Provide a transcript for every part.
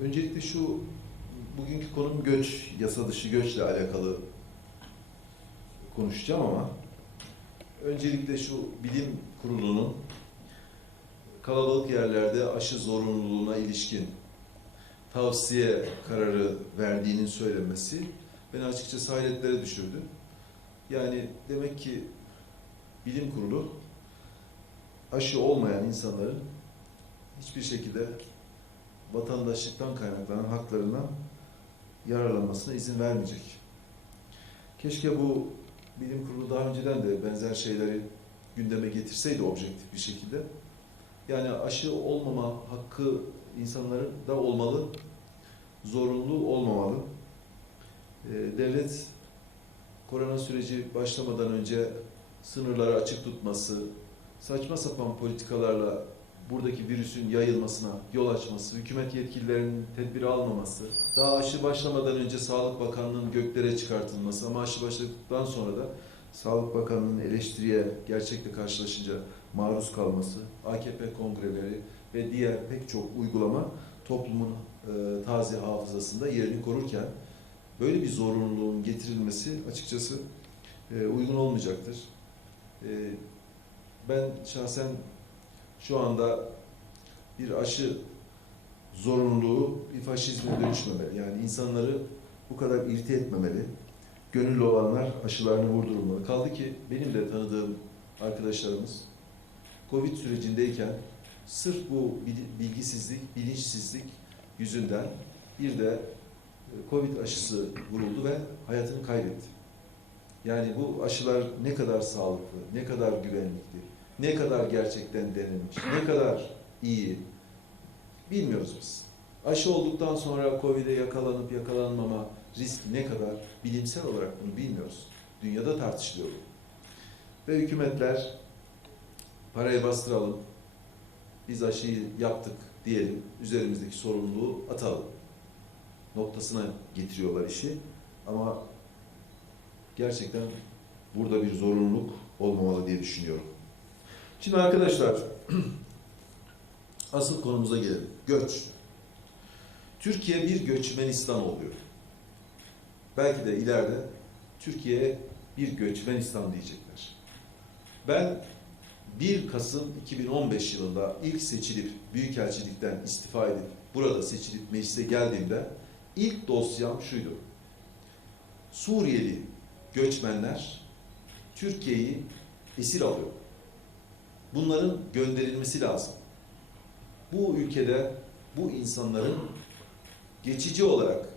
Öncelikle şu bugünkü konum göç, yasa dışı göçle alakalı konuşacağım ama öncelikle şu bilim kurulunun kalabalık yerlerde aşı zorunluluğuna ilişkin tavsiye kararı verdiğinin söylenmesi beni açıkçası hayretlere düşürdü. Yani demek ki bilim kurulu aşı olmayan insanların hiçbir şekilde vatandaşlıktan kaynaklanan haklarından yararlanmasına izin vermeyecek. Keşke bu bilim kurulu daha önceden de benzer şeyleri gündeme getirseydi objektif bir şekilde. Yani aşı olmama hakkı insanların da olmalı, zorunlu olmamalı. Ee, Devlet korona süreci başlamadan önce sınırları açık tutması, saçma sapan politikalarla buradaki virüsün yayılmasına yol açması, hükümet yetkililerinin tedbiri almaması, daha aşı başlamadan önce Sağlık Bakanlığı'nın göklere çıkartılması ama aşı başladıktan sonra da Sağlık Bakanlığı'nın eleştiriye gerçekle karşılaşınca maruz kalması, AKP kongreleri ve diğer pek çok uygulama toplumun e, taze hafızasında yerini korurken böyle bir zorunluluğun getirilmesi açıkçası e, uygun olmayacaktır. E, ben şahsen şu anda bir aşı zorunluluğu bir faşizme dönüşmemeli. Yani insanları bu kadar irite etmemeli. Gönüllü olanlar aşılarını vurdurulmalı. Kaldı ki benim de tanıdığım arkadaşlarımız Covid sürecindeyken sırf bu bilgisizlik, bilinçsizlik yüzünden bir de Covid aşısı vuruldu ve hayatını kaybetti. Yani bu aşılar ne kadar sağlıklı, ne kadar güvenlikli, ne kadar gerçekten denilmiş, ne kadar iyi bilmiyoruz biz. Aşı olduktan sonra Covid'e yakalanıp yakalanmama riski ne kadar bilimsel olarak bunu bilmiyoruz. Dünyada tartışılıyor. Ve hükümetler parayı bastıralım, biz aşıyı yaptık diyelim, üzerimizdeki sorumluluğu atalım noktasına getiriyorlar işi. Ama gerçekten burada bir zorunluluk olmamalı diye düşünüyorum. Şimdi arkadaşlar asıl konumuza gelelim. Göç. Türkiye bir göçmenistan oluyor. Belki de ileride Türkiye'ye bir göçmenistan diyecekler. Ben 1 Kasım 2015 yılında ilk seçilip Büyükelçilikten istifa edip burada seçilip meclise geldiğimde ilk dosyam şuydu. Suriyeli göçmenler Türkiye'yi esir alıyor. Bunların gönderilmesi lazım. Bu ülkede bu insanların geçici olarak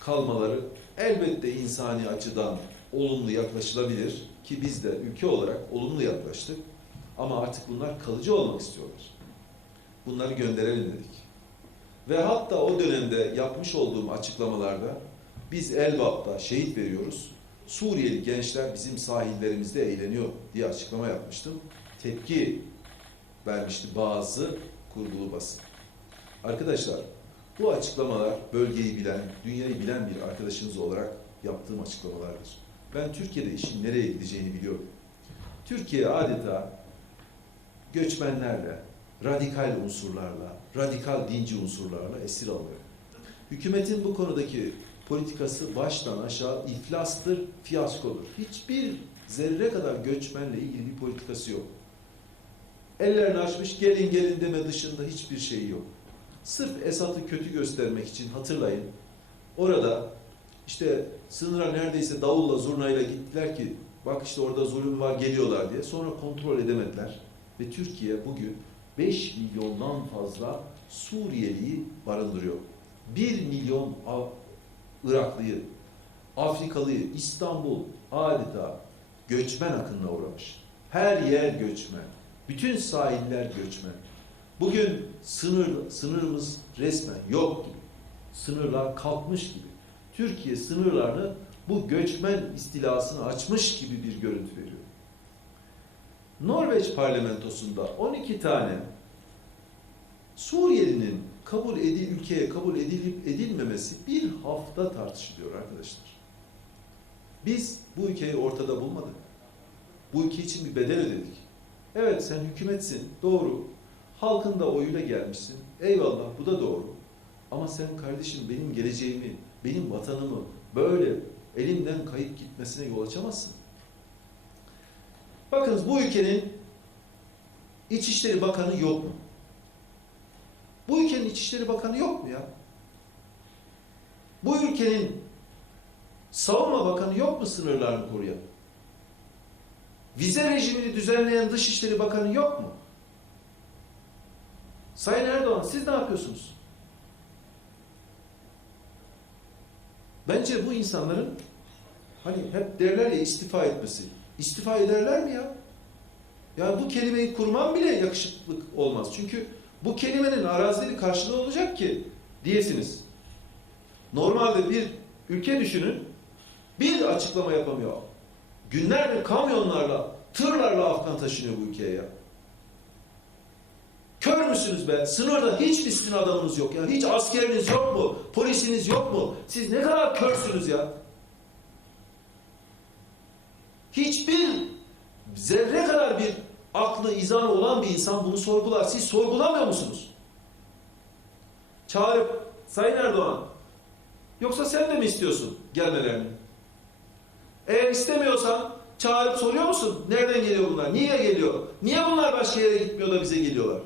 kalmaları elbette insani açıdan olumlu yaklaşılabilir ki biz de ülke olarak olumlu yaklaştık. Ama artık bunlar kalıcı olmak istiyorlar. Bunları gönderelim dedik. Ve hatta o dönemde yapmış olduğum açıklamalarda biz Elbap'ta şehit veriyoruz. Suriyeli gençler bizim sahillerimizde eğleniyor diye açıklama yapmıştım. Tepki vermişti bazı kurgulu basın. Arkadaşlar bu açıklamalar bölgeyi bilen, dünyayı bilen bir arkadaşınız olarak yaptığım açıklamalardır. Ben Türkiye'de işin nereye gideceğini biliyorum. Türkiye adeta göçmenlerle, radikal unsurlarla, radikal dinci unsurlarla esir alıyor. Hükümetin bu konudaki politikası baştan aşağı iflastır, fiyaskodur. Hiçbir zerre kadar göçmenle ilgili bir politikası yok. Ellerini açmış gelin gelin deme dışında hiçbir şey yok. Sırf Esad'ı kötü göstermek için hatırlayın. Orada işte sınıra neredeyse davulla zurnayla gittiler ki bak işte orada zulüm var geliyorlar diye. Sonra kontrol edemediler. Ve Türkiye bugün 5 milyondan fazla Suriyeliyi barındırıyor. 1 milyon Iraklıyı, Afrikalıyı, İstanbul adeta göçmen akınına uğramış. Her yer göçmen. Bütün sahiller göçmen. Bugün sınır sınırımız resmen yok gibi. Sınırlar kalkmış gibi. Türkiye sınırlarını bu göçmen istilasını açmış gibi bir görüntü veriyor. Norveç parlamentosunda 12 tane Suriyelinin kabul edil ülkeye kabul edilip edilmemesi bir hafta tartışılıyor arkadaşlar. Biz bu ülkeyi ortada bulmadık. Bu ülke için bir bedel ödedik. Evet sen hükümetsin, doğru. Halkın da oyuyla gelmişsin. Eyvallah bu da doğru. Ama sen kardeşim benim geleceğimi, benim vatanımı böyle elimden kayıp gitmesine yol açamazsın. Bakınız bu ülkenin İçişleri Bakanı yok mu? Bu ülkenin İçişleri Bakanı yok mu ya? Bu ülkenin Savunma Bakanı yok mu sınırlarını koruyan? Vize rejimini düzenleyen Dışişleri Bakanı yok mu? Sayın Erdoğan siz ne yapıyorsunuz? Bence bu insanların hani hep derler ya istifa etmesi. İstifa ederler mi ya? Yani bu kelimeyi kurman bile yakışıklık olmaz. Çünkü bu kelimenin arazileri karşılığı olacak ki diyesiniz. Normalde bir ülke düşünün bir açıklama yapamıyor. Günlerdir kamyonlarla, tırlarla Afgan taşınıyor bu ülkeye ya. Kör müsünüz be? Sınırda hiç mi sizin adamınız yok ya? Hiç askeriniz yok mu? Polisiniz yok mu? Siz ne kadar körsünüz ya? Hiçbir zerre kadar bir aklı, izanı olan bir insan bunu sorgular. Siz sorgulamıyor musunuz? Çağırıp, Sayın Erdoğan, yoksa sen de mi istiyorsun gelmelerini? Eğer istemiyorsan çağırıp soruyor musun? Nereden geliyor bunlar? Niye geliyor? Niye bunlar başka yere gitmiyor da bize geliyorlar?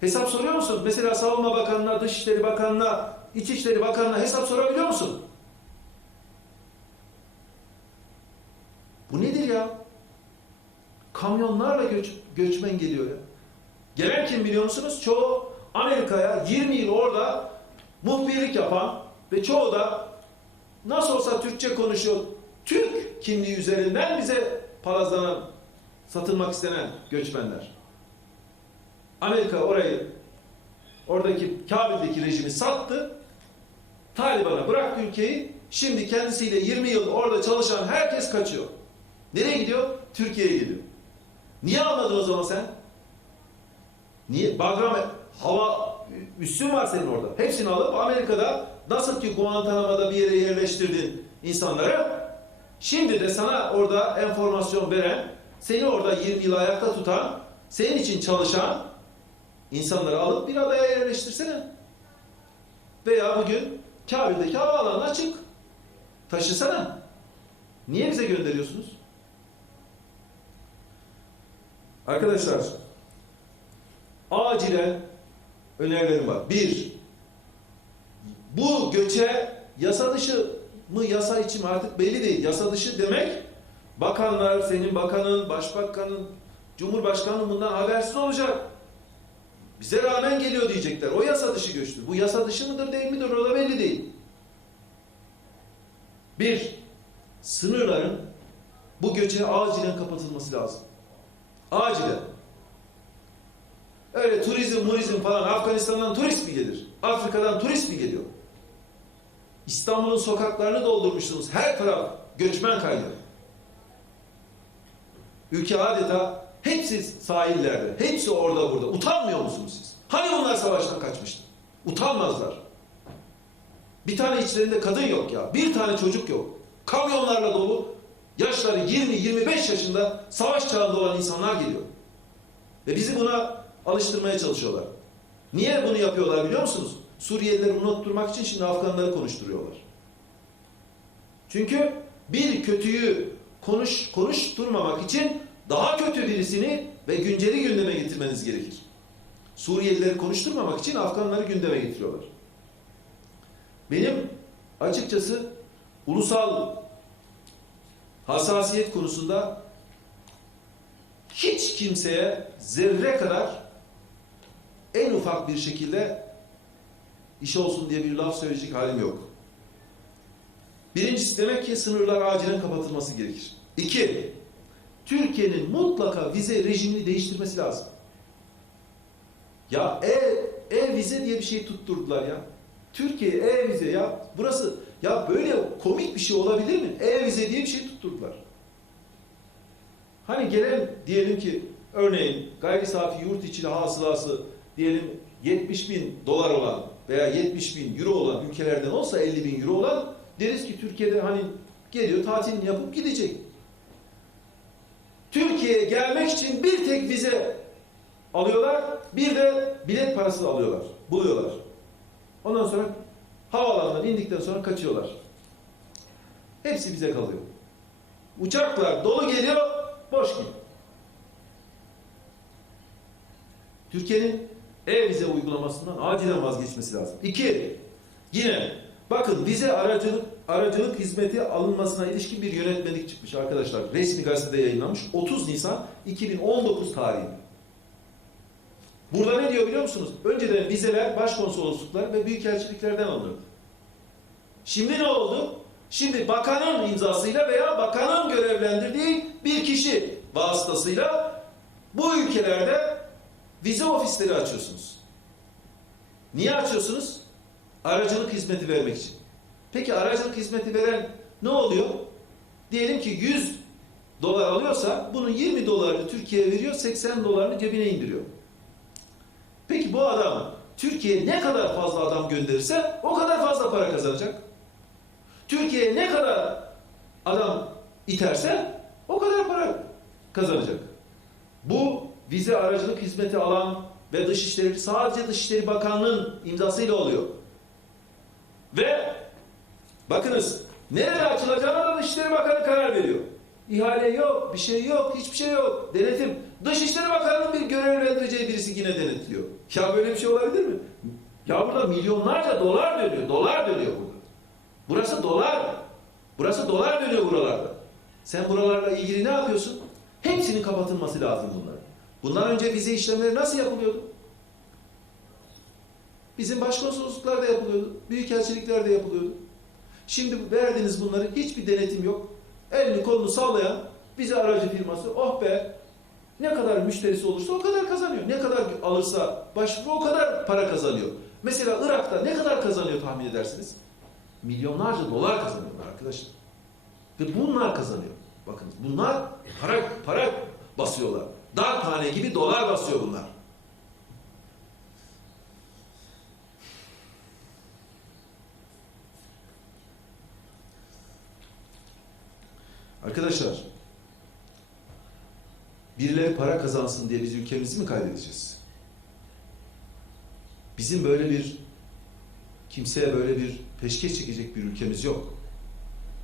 Hesap soruyor musun? Mesela Savunma Bakanı'na, Dışişleri Bakanı'na, İçişleri Bakanı'na hesap sorabiliyor musun? Bu nedir ya? Kamyonlarla göç, göçmen geliyor ya. Gelen kim biliyor musunuz? Çoğu Amerika'ya 20 yıl orada muhbirlik yapan ve çoğu da nasıl olsa Türkçe konuşuyor. Türk kimliği üzerinden bize palazlanan, satılmak istenen göçmenler. Amerika orayı, oradaki Kabil'deki rejimi sattı. Taliban'a bıraktı ülkeyi. Şimdi kendisiyle 20 yıl orada çalışan herkes kaçıyor. Nereye gidiyor? Türkiye'ye gidiyor. Niye almadın o zaman sen? Niye? Bagram hava üssün var senin orada. Hepsini alıp Amerika'da nasıl ki Guantanamo'da bir yere yerleştirdin insanları şimdi de sana orada enformasyon veren seni orada 20 yıl ayakta tutan senin için çalışan insanları alıp bir adaya yerleştirsene. Veya bugün Kabil'deki havaalanı açık. Taşısana. Niye bize gönderiyorsunuz? Arkadaşlar acilen önerilerim var. Bir, bu göçe yasa dışı mı yasa içi mi artık belli değil. Yasa dışı demek bakanlar, senin bakanın, başbakanın, cumhurbaşkanın bundan habersiz olacak. Bize rağmen geliyor diyecekler. O yasa dışı göçtür. Bu yasa dışı mıdır değil midir o da belli değil. Bir, sınırların bu göçe acilen kapatılması lazım. Acilen. Öyle turizm, murizm falan Afganistan'dan turist mi gelir? Afrika'dan turist mi geliyor? İstanbul'un sokaklarını doldurmuşsunuz. Her taraf göçmen kaynağı. Ülke adeta hepsi sahillerde, hepsi orada burada. Utanmıyor musunuz siz? Hani bunlar savaştan kaçmıştı? Utanmazlar. Bir tane içlerinde kadın yok ya. Bir tane çocuk yok. Kamyonlarla dolu yaşları 20-25 yaşında savaş çağında olan insanlar geliyor. Ve bizi buna alıştırmaya çalışıyorlar. Niye bunu yapıyorlar biliyor musunuz? Suriyelileri unutturmak için şimdi Afganları konuşturuyorlar. Çünkü bir kötüyü konuş konuşturmamak için daha kötü birisini ve günceli gündeme getirmeniz gerekir. Suriyelileri konuşturmamak için Afganları gündeme getiriyorlar. Benim açıkçası ulusal hassasiyet konusunda hiç kimseye zerre kadar en ufak bir şekilde iş olsun diye bir laf söyleyecek halim yok. Birincisi demek ki sınırlar acilen kapatılması gerekir. İki, Türkiye'nin mutlaka vize rejimini değiştirmesi lazım. Ya e, e vize diye bir şey tutturdular ya. Türkiye e vize ya. Burası ya böyle komik bir şey olabilir mi? E vize diye bir şey tutturdular. Hani gelen diyelim ki örneğin gayri safi yurt içi hasılası diyelim 70 bin dolar olan veya 70 bin euro olan ülkelerden olsa 50 bin euro olan deriz ki Türkiye'de hani geliyor tatilini yapıp gidecek. Türkiye'ye gelmek için bir tek vize alıyorlar, bir de bilet parası alıyorlar, buluyorlar. Ondan sonra havaalanından indikten sonra kaçıyorlar. Hepsi bize kalıyor. Uçaklar dolu geliyor, boş gidiyor. Türkiye'nin e-vize uygulamasından acilen vazgeçmesi lazım. İki, yine bakın vize aracılık aracılık hizmeti alınmasına ilişkin bir yönetmelik çıkmış arkadaşlar. Resmi gazetede yayınlanmış 30 Nisan 2019 tarihinde. Burada ne diyor biliyor musunuz? Önceden vizeler başkonsolosluklar ve büyükelçiliklerden alınırdı. Şimdi ne oldu? Şimdi bakanın imzasıyla veya bakanın görevlendirdiği bir kişi vasıtasıyla bu ülkelerde vize ofisleri açıyorsunuz. Niye açıyorsunuz? Aracılık hizmeti vermek için. Peki aracılık hizmeti veren ne oluyor? Diyelim ki 100 dolar alıyorsa bunun 20 dolarını Türkiye'ye veriyor, 80 dolarını cebine indiriyor. Peki bu adam Türkiye'ye ne kadar fazla adam gönderirse o kadar fazla para kazanacak. Türkiye'ye ne kadar adam iterse o kadar para kazanacak. Bu vize aracılık hizmeti alan ve Dışişleri sadece Dışişleri Bakanlığı'nın imzasıyla oluyor. Ve bakınız nerede açılacağına da Dışişleri Bakanı karar veriyor. İhale yok, bir şey yok, hiçbir şey yok. Denetim. Dışişleri Bakanı'nın bir görevlendireceği birisi yine denetliyor. Ya böyle bir şey olabilir mi? Ya burada milyonlarca dolar dönüyor. Dolar dönüyor burada. Burası dolar. Burası dolar dönüyor buralarda. Sen buralarla ilgili ne yapıyorsun? Hepsinin kapatılması lazım bunların. Bundan önce vize işlemleri nasıl yapılıyordu? Bizim başkonsolosluklarda yapılıyordu. Büyükelçiliklerde yapılıyordu. Şimdi verdiniz bunları hiçbir denetim yok. Elini kolunu sallayan vize aracı firması oh be ne kadar müşterisi olursa o kadar kazanıyor. Ne kadar alırsa başvuru o kadar para kazanıyor. Mesela Irak'ta ne kadar kazanıyor tahmin edersiniz? Milyonlarca dolar kazanıyorlar arkadaşlar. Ve bunlar kazanıyor. Bakın bunlar para para basıyorlar. Dar tane gibi dolar basıyor bunlar. Arkadaşlar birileri para kazansın diye biz ülkemizi mi kaybedeceğiz? Bizim böyle bir kimseye böyle bir peşkeş çekecek bir ülkemiz yok.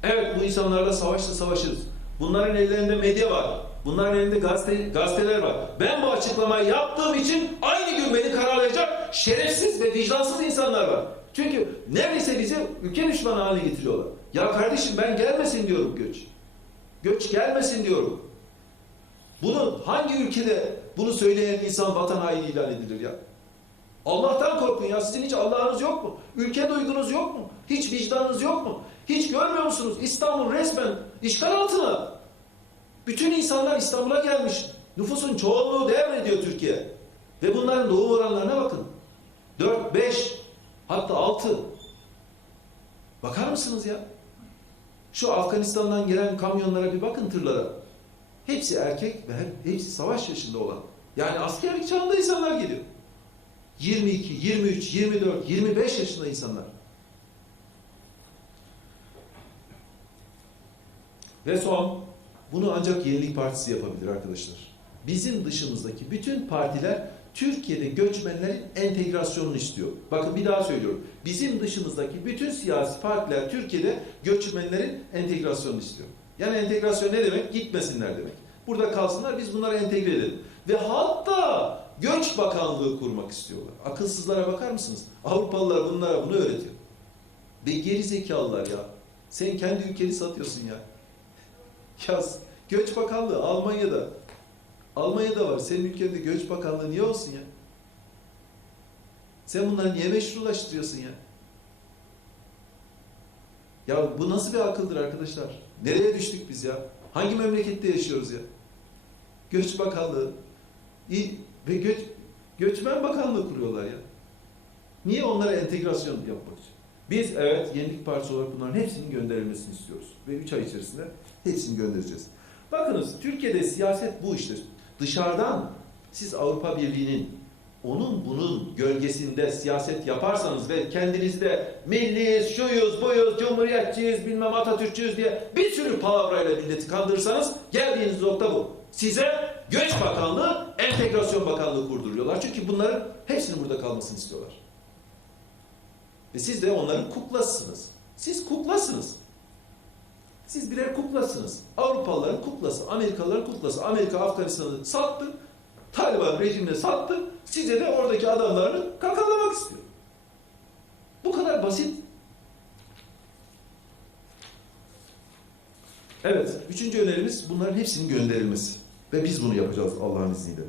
Evet bu insanlarla savaşla savaşırız. Bunların ellerinde medya var. Bunların elinde gazete, gazeteler var. Ben bu açıklamayı yaptığım için aynı gün beni kararlayacak şerefsiz ve vicdansız insanlar var. Çünkü neredeyse bizi ülke düşmanı haline getiriyorlar. Ya kardeşim ben gelmesin diyorum göç. Göç gelmesin diyorum. Bunu hangi ülkede bunu söyleyen insan vatan haini ilan edilir ya? Allah'tan korkun ya. Sizin hiç Allah'ınız yok mu? Ülke duygunuz yok mu? Hiç vicdanınız yok mu? Hiç görmüyor musunuz? İstanbul resmen işgal altına. Bütün insanlar İstanbul'a gelmiş. Nüfusun çoğunluğu devrediyor Türkiye. Ve bunların doğum oranlarına bakın. 4, 5, hatta 6. Bakar mısınız ya? Şu Afganistan'dan gelen kamyonlara bir bakın tırlara. Hepsi erkek ve hep- hepsi savaş yaşında olan. Yani askerlik çağında insanlar geliyor. 22, 23, 24, 25 yaşında insanlar. Ve son, bunu ancak Yenilik Partisi yapabilir arkadaşlar. Bizim dışımızdaki bütün partiler Türkiye'de göçmenlerin entegrasyonunu istiyor. Bakın bir daha söylüyorum. Bizim dışımızdaki bütün siyasi partiler Türkiye'de göçmenlerin entegrasyonunu istiyor. Yani entegrasyon ne demek? Gitmesinler demek. Burada kalsınlar biz bunları entegre edelim. Ve hatta Göç Bakanlığı kurmak istiyorlar. Akılsızlara bakar mısınız? Avrupalılar bunlara bunu öğretiyor. Ve geri zekalılar ya. Sen kendi ülkeni satıyorsun ya. Ya Göç Bakanlığı Almanya'da. Almanya'da var. Senin ülkende Göç Bakanlığı niye olsun ya? Sen bunları niye meşrulaştırıyorsun ya? Ya bu nasıl bir akıldır arkadaşlar? Nereye düştük biz ya? Hangi memlekette yaşıyoruz ya? Göç Bakanlığı. Ve göç, Göçmen Bakanlığı kuruyorlar ya. Niye onlara entegrasyon yapmak için? Biz evet Yenilik Partisi olarak bunların hepsinin gönderilmesini istiyoruz. Ve 3 ay içerisinde hepsini göndereceğiz. Bakınız Türkiye'de siyaset bu işte. Dışarıdan siz Avrupa Birliği'nin onun bunun gölgesinde siyaset yaparsanız ve kendinizde milliyiz, şuyuz, buyuz, cumhuriyetçiyiz, bilmem Atatürkçüyüz diye bir sürü palavrayla milleti kandırırsanız geldiğiniz nokta bu. Size Göç Bakanlığı, Entegrasyon Bakanlığı kurduruyorlar. Çünkü bunların hepsinin burada kalmasını istiyorlar. Ve siz de onların kuklasısınız. Siz kuklasınız. Siz birer kuklasınız. Avrupalıların kuklası, Amerikalıların kuklası. Amerika Afganistan'ı sattı. Taliban rejimine sattı. Size de oradaki adamlarını kakalamak istiyor. Bu kadar basit. Evet, üçüncü önerimiz bunların hepsinin gönderilmesi. Ve biz bunu yapacağız Allah'ın izniyle.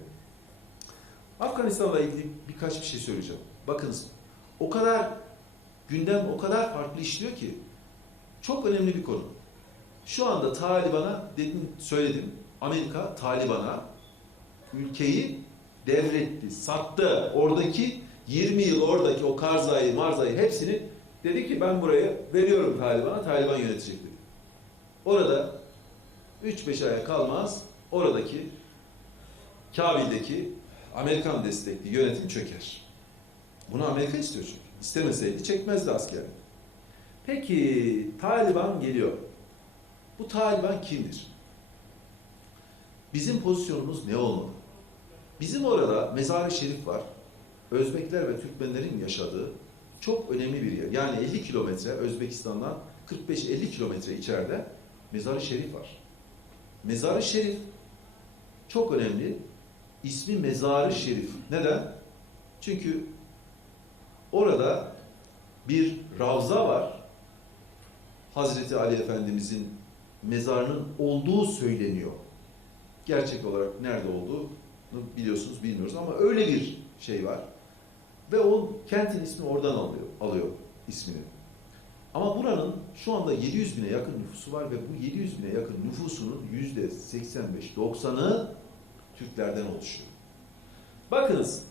Afganistan'la ilgili birkaç bir şey söyleyeceğim. Bakınız, o kadar gündem o kadar farklı işliyor ki çok önemli bir konu. Şu anda Taliban'a dedim söyledim. Amerika Taliban'a ülkeyi devretti, sattı. Oradaki 20 yıl oradaki o Karzai, Marzai hepsini dedi ki ben buraya veriyorum Taliban'a, Taliban yönetecek dedi. Orada 3-5 aya kalmaz oradaki Kabil'deki Amerikan destekli yönetim çöker. Bunu Amerika istiyor çünkü. İstemeseydi çekmezdi askeri. Peki Taliban geliyor. Bu Taliban kimdir? Bizim pozisyonumuz ne olmalı? Bizim orada Mezar-ı Şerif var. Özbekler ve Türkmenlerin yaşadığı çok önemli bir yer. Yani 50 kilometre Özbekistan'dan 45-50 kilometre içeride Mezar-ı Şerif var. Mezar-ı Şerif çok önemli. İsmi Mezar-ı Şerif. Neden? Çünkü orada bir ravza var. Hazreti Ali Efendimizin mezarının olduğu söyleniyor. Gerçek olarak nerede olduğunu biliyorsunuz bilmiyoruz ama öyle bir şey var. Ve o kentin ismi oradan alıyor, alıyor ismini. Ama buranın şu anda 700 bine yakın nüfusu var ve bu 700 bine yakın nüfusunun yüzde 85-90'ı Türklerden oluşuyor. Bakınız,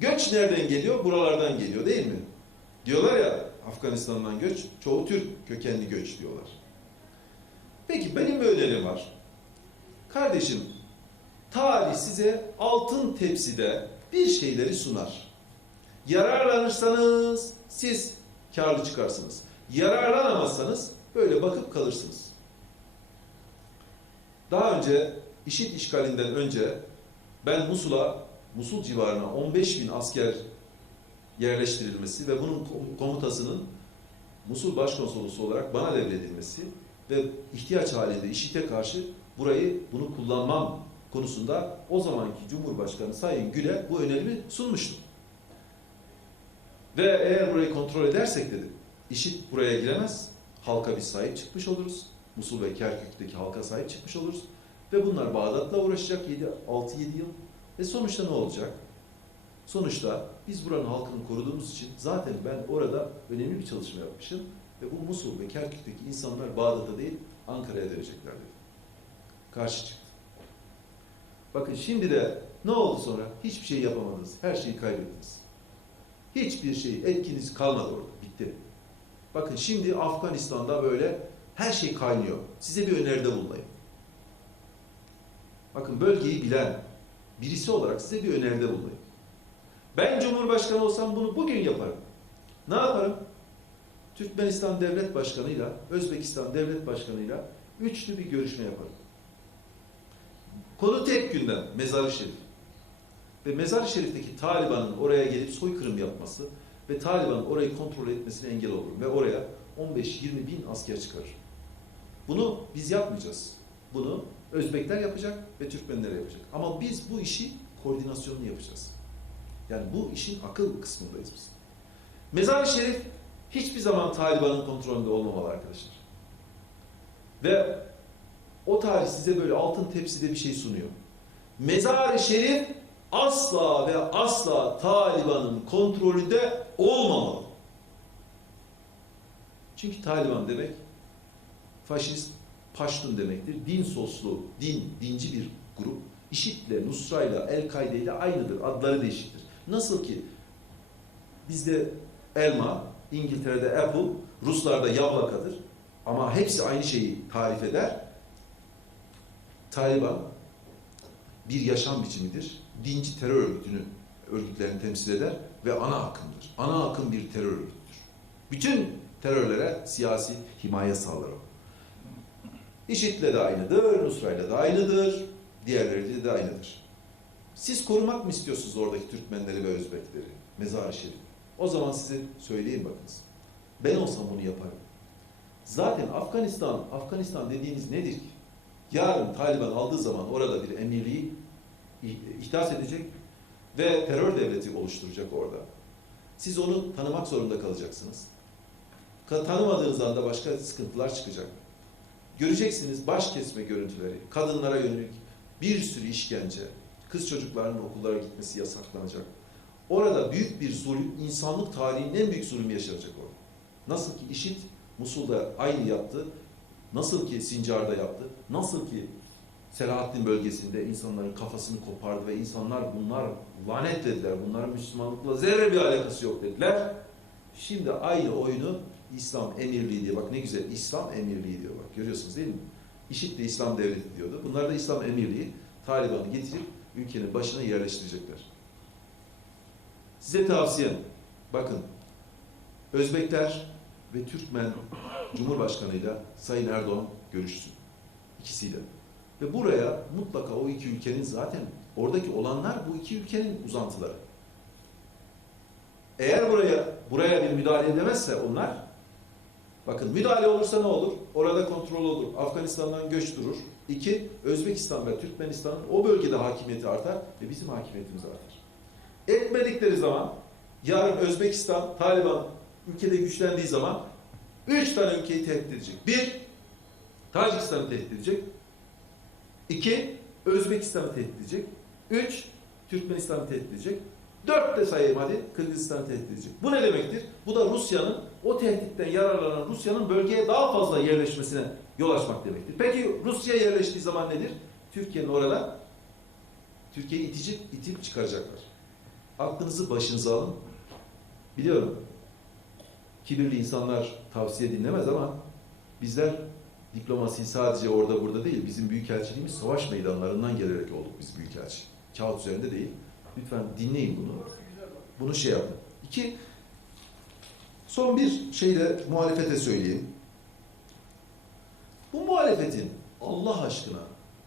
göç nereden geliyor? Buralardan geliyor değil mi? Diyorlar ya Afganistan'dan göç, çoğu Türk kökenli göç diyorlar. Peki benim bir önerim var. Kardeşim, tarih size altın tepside bir şeyleri sunar. Yararlanırsanız siz karlı çıkarsınız. Yararlanamazsanız böyle bakıp kalırsınız. Daha önce işit işgalinden önce ben Musul'a, Musul civarına 15 bin asker yerleştirilmesi ve bunun komutasının Musul Başkonsolosu olarak bana devredilmesi ve ihtiyaç halinde işite karşı burayı bunu kullanmam konusunda o zamanki Cumhurbaşkanı Sayın Gül'e bu önerimi sunmuştum. Ve eğer burayı kontrol edersek dedim, işit buraya giremez, halka bir sahip çıkmış oluruz. Musul ve Kerkük'teki halka sahip çıkmış oluruz. Ve bunlar Bağdat'la uğraşacak 6-7 yıl. Ve sonuçta ne olacak? Sonuçta biz buranın halkını koruduğumuz için zaten ben orada önemli bir çalışma yapmışım. Ve bu Musul ve Kerkük'teki insanlar Bağdat'a değil Ankara'ya dönecekler dedi. Karşı çıktı. Bakın şimdi de ne oldu sonra? Hiçbir şey yapamadınız. Her şeyi kaybettiniz. Hiçbir şey, etkiniz kalmadı orada. Bitti. Bakın şimdi Afganistan'da böyle her şey kaynıyor. Size bir öneride bulunayım. Bakın bölgeyi bilen birisi olarak size bir öneride bulunayım. Ben Cumhurbaşkanı olsam bunu bugün yaparım. Ne yaparım? Türkmenistan Devlet Başkanı'yla, Özbekistan Devlet Başkanı'yla üçlü bir görüşme yaparım. Konu tek gündem, Mezar-ı Şerif. Ve Mezar-ı Şerif'teki Taliban'ın oraya gelip soykırım yapması ve Taliban'ın orayı kontrol etmesine engel olurum. Ve oraya 15-20 bin asker çıkarır. Bunu biz yapmayacağız. Bunu Özbekler yapacak ve Türkmenler yapacak. Ama biz bu işi koordinasyonunu yapacağız. Yani bu işin akıl kısmındayız biz. Mezar-ı Şerif hiçbir zaman Taliban'ın kontrolünde olmamalı arkadaşlar. Ve o tarih size böyle altın tepside bir şey sunuyor. Mezar-ı Şerif asla ve asla Taliban'ın kontrolünde olmamalı. Çünkü Taliban demek faşist, paştun demektir. Din soslu, din, dinci bir grup. IŞİD'le, Nusra'yla, El-Kaide ile aynıdır. Adları değişiktir. Nasıl ki bizde elma, İngiltere'de apple, Ruslarda yavlakadır. Ama hepsi aynı şeyi tarif eder. Taliban bir yaşam biçimidir. Dinci terör örgütünü örgütlerini temsil eder ve ana akımdır. Ana akım bir terör örgütüdür. Bütün terörlere siyasi himaye sağlar o. IŞİD'le de aynıdır, Nusra'yla da aynıdır, diğerleriyle de aynıdır. Siz korumak mı istiyorsunuz oradaki Türkmenleri ve Özbekleri? Mezar-ı Şerif. O zaman size söyleyeyim bakınız. Ben olsam bunu yaparım. Zaten Afganistan, Afganistan dediğiniz nedir ki? Yarın Taliban aldığı zaman orada bir emirliği ihdas edecek ve terör devleti oluşturacak orada. Siz onu tanımak zorunda kalacaksınız. Ka- Tanımadığınız anda başka sıkıntılar çıkacak. Göreceksiniz baş kesme görüntüleri, kadınlara yönelik bir sürü işkence, kız çocuklarının okullara gitmesi yasaklanacak. Orada büyük bir zulüm, insanlık tarihinin en büyük zulmü yaşanacak orada. Nasıl ki IŞİD Musul'da aynı yaptı, nasıl ki Sincar'da yaptı, nasıl ki Selahaddin bölgesinde insanların kafasını kopardı ve insanlar bunlar lanetlediler, bunların Müslümanlıkla zerre bir alakası yok dediler. Şimdi aynı oyunu İslam emirliği diye bak ne güzel İslam emirliği diyor bak görüyorsunuz değil mi? IŞİD de İslam devleti diyordu. Bunlar da İslam emirliği Taliban'ı getirip ülkenin başına yerleştirecekler. Size tavsiyem bakın Özbekler ve Türkmen Cumhurbaşkanıyla Sayın Erdoğan görüşsün. İkisiyle. Ve buraya mutlaka o iki ülkenin zaten oradaki olanlar bu iki ülkenin uzantıları. Eğer buraya buraya bir müdahale edemezse onlar bakın müdahale olursa ne olur? Orada kontrol olur. Afganistan'dan göç durur. İki, Özbekistan ve Türkmenistan'ın o bölgede hakimiyeti artar ve bizim hakimiyetimiz artar. Etmedikleri zaman yarın Özbekistan, Taliban ülkede güçlendiği zaman üç tane ülkeyi tehdit edecek. Bir, Tacikistan'ı tehdit edecek. İki, Özbekistan'ı tehdit edecek. Üç, Türkmenistan'ı tehdit edecek. Dört de sayayım hadi, Kırgızistan'ı tehdit edecek. Bu ne demektir? Bu da Rusya'nın, o tehditten yararlanan Rusya'nın bölgeye daha fazla yerleşmesine yol açmak demektir. Peki Rusya yerleştiği zaman nedir? Türkiye'nin orada, Türkiye'yi itecek, itip çıkaracaklar. Aklınızı başınıza alın. Biliyorum, kibirli insanlar tavsiye dinlemez ama bizler diplomasiyi sadece orada burada değil, bizim büyükelçiliğimiz savaş meydanlarından gelerek olduk biz büyükelçi. Kağıt üzerinde değil. Lütfen dinleyin bunu. Bunu şey yapın. İki, son bir şeyle muhalefete söyleyeyim. Bu muhalefetin Allah aşkına,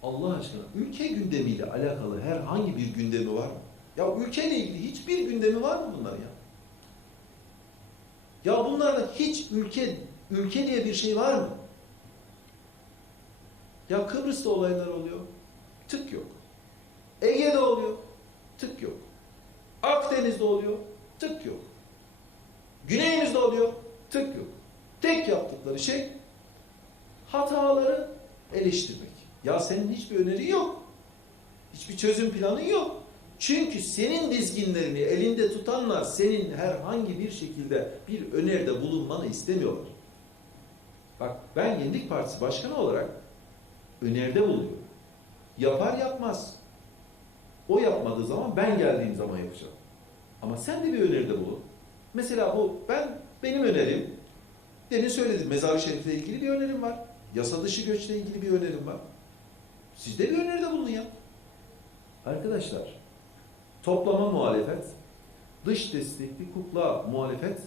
Allah aşkına ülke gündemiyle alakalı herhangi bir gündemi var? Ya ülkeyle ilgili hiçbir gündemi var mı bunlar ya? Ya bunlarda hiç ülke ülke diye bir şey var mı? Ya Kıbrıs'ta olaylar oluyor. Tık yok. Ege'de oluyor. Tık yok. Akdeniz'de oluyor. Tık yok. Güneyimizde oluyor. Tık yok. Tek yaptıkları şey hataları eleştirmek. Ya senin hiçbir önerin yok. Hiçbir çözüm planın yok. Çünkü senin dizginlerini elinde tutanlar senin herhangi bir şekilde bir öneride bulunmanı istemiyorlar. Bak ben Yenilik Partisi Başkanı olarak öneride bulunuyorum. Yapar yapmaz. O yapmadığı zaman ben geldiğim zaman yapacağım. Ama sen de bir öneride bulun. Mesela bu ben benim önerim demin söyledim mezar şerifle ilgili bir önerim var. Yasa dışı göçle ilgili bir önerim var. Siz de bir öneride bulun ya. Arkadaşlar toplama muhalefet, dış destekli kukla muhalefet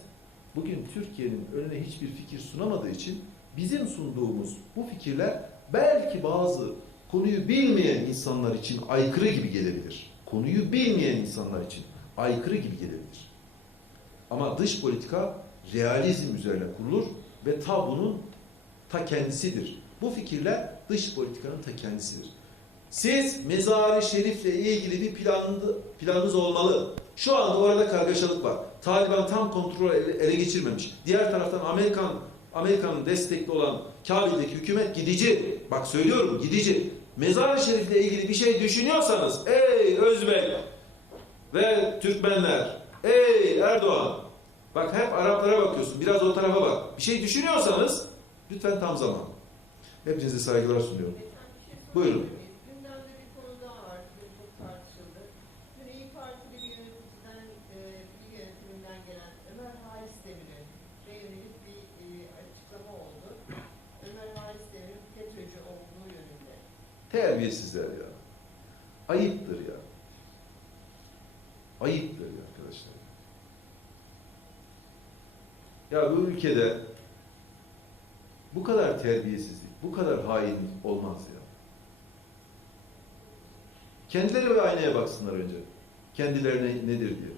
bugün Türkiye'nin önüne hiçbir fikir sunamadığı için bizim sunduğumuz bu fikirler belki bazı konuyu bilmeyen insanlar için aykırı gibi gelebilir. Konuyu bilmeyen insanlar için aykırı gibi gelebilir. Ama dış politika realizm üzerine kurulur ve ta bunun ta kendisidir. Bu fikirler dış politikanın ta kendisidir. Siz mezar-ı şerifle ilgili bir planlı, planınız olmalı. Şu anda orada kargaşalık var. Taliban tam kontrol ele, ele geçirmemiş. Diğer taraftan Amerikan Amerika'nın destekli olan Kabil'deki hükümet gidici. Bak söylüyorum gidici. Mezar-ı şerifle ilgili bir şey düşünüyorsanız ey Özbek ve Türkmenler, ey Erdoğan bak hep Araplara bakıyorsun biraz o tarafa bak. Bir şey düşünüyorsanız lütfen tam zaman. Hepinize saygılar sunuyorum. Buyurun. Gündemde bir konu daha var. Bugün çok tartışıldı. Dün İYİ Partili bir yöneticiden, e, bir yönetiminden gelen Ömer Halis Demir'e yönelik bir e, açıklama oldu. Ömer Halis Demir'in FETÖ'cü olduğu yönünde. Terbiyesizler ya. Ayıptır ya. Ayıptır ya arkadaşlar. Ya bu ülkede bu kadar terbiyesizlik, bu kadar hainlik olmaz ya. Kendileri ve aynaya baksınlar önce. Kendilerine nedir diye.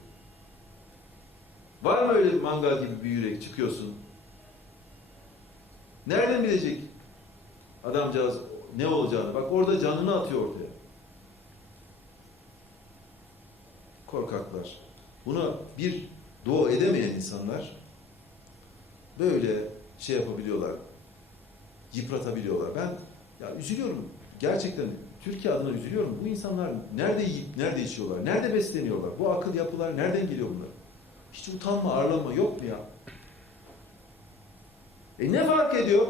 Var mı öyle mangal gibi bir yürek çıkıyorsun? Nereden bilecek adamcağız ne olacağını? Bak orada canını atıyor ortaya. Korkaklar. Buna bir doğu edemeyen insanlar böyle şey yapabiliyorlar. Yıpratabiliyorlar. Ben ya üzülüyorum. Gerçekten Türkiye adına üzülüyorum. Bu insanlar nerede yiyip nerede içiyorlar? Nerede besleniyorlar? Bu akıl yapılar nereden geliyor bunlar? Hiç utanma, arlanma yok mu ya? E ne fark ediyor?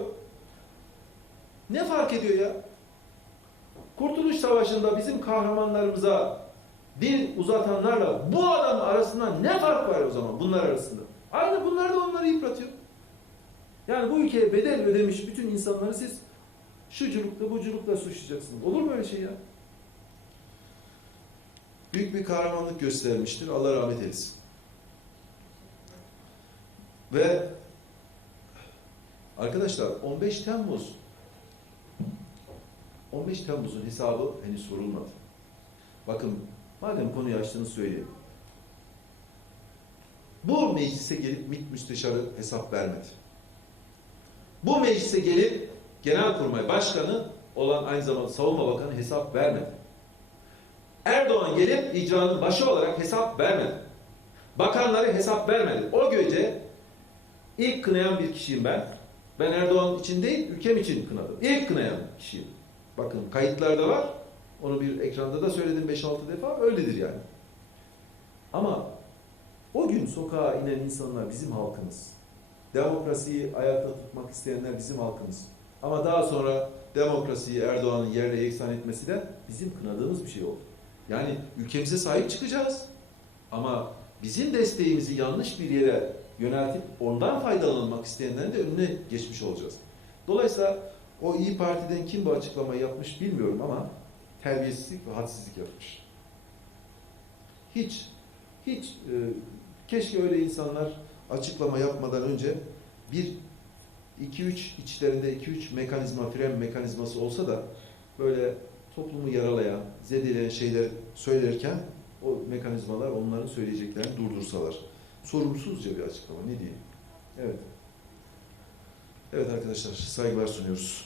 Ne fark ediyor ya? Kurtuluş Savaşı'nda bizim kahramanlarımıza dil uzatanlarla bu adam arasında ne fark var o zaman bunlar arasında? Aynı bunlar da onları yıpratıyor. Yani bu ülkeye bedel ödemiş bütün insanları siz şuculukla buculukla suçlayacaksınız. Olur mu öyle şey ya? Büyük bir kahramanlık göstermiştir. Allah rahmet eylesin. Ve arkadaşlar 15 Temmuz 15 Temmuz'un hesabı henüz sorulmadı. Bakın madem konuyu açtığını söyleyeyim. Bu meclise gelip MİT müsteşarı hesap vermedi. Bu meclise gelip Genelkurmay Başkanı olan aynı zamanda Savunma Bakanı hesap vermedi. Erdoğan gelip icranın başı olarak hesap vermedi. Bakanları hesap vermedi. O gece ilk kınayan bir kişiyim ben. Ben Erdoğan için değil, ülkem için kınadım. İlk kınayan kişiyim. Bakın kayıtlarda var. Onu bir ekranda da söyledim 5-6 defa. Öyledir yani. Ama o gün sokağa inen insanlar bizim halkımız. Demokrasiyi ayakta tutmak isteyenler bizim halkımız. Ama daha sonra demokrasiyi Erdoğan'ın yerle yeksan etmesi de bizim kınadığımız bir şey oldu. Yani ülkemize sahip çıkacağız. Ama bizim desteğimizi yanlış bir yere yöneltip ondan faydalanmak isteyenlerin de önüne geçmiş olacağız. Dolayısıyla o İyi Parti'den kim bu açıklamayı yapmış bilmiyorum ama terbiyesizlik ve hadsizlik yapmış. Hiç, hiç e, keşke öyle insanlar açıklama yapmadan önce bir 2-3 içlerinde 2-3 mekanizma, fren mekanizması olsa da böyle toplumu yaralayan, zedeleyen şeyler söylerken o mekanizmalar onların söyleyeceklerini durdursalar. Sorumsuzca bir açıklama ne diyeyim? Evet. Evet arkadaşlar saygılar sunuyoruz.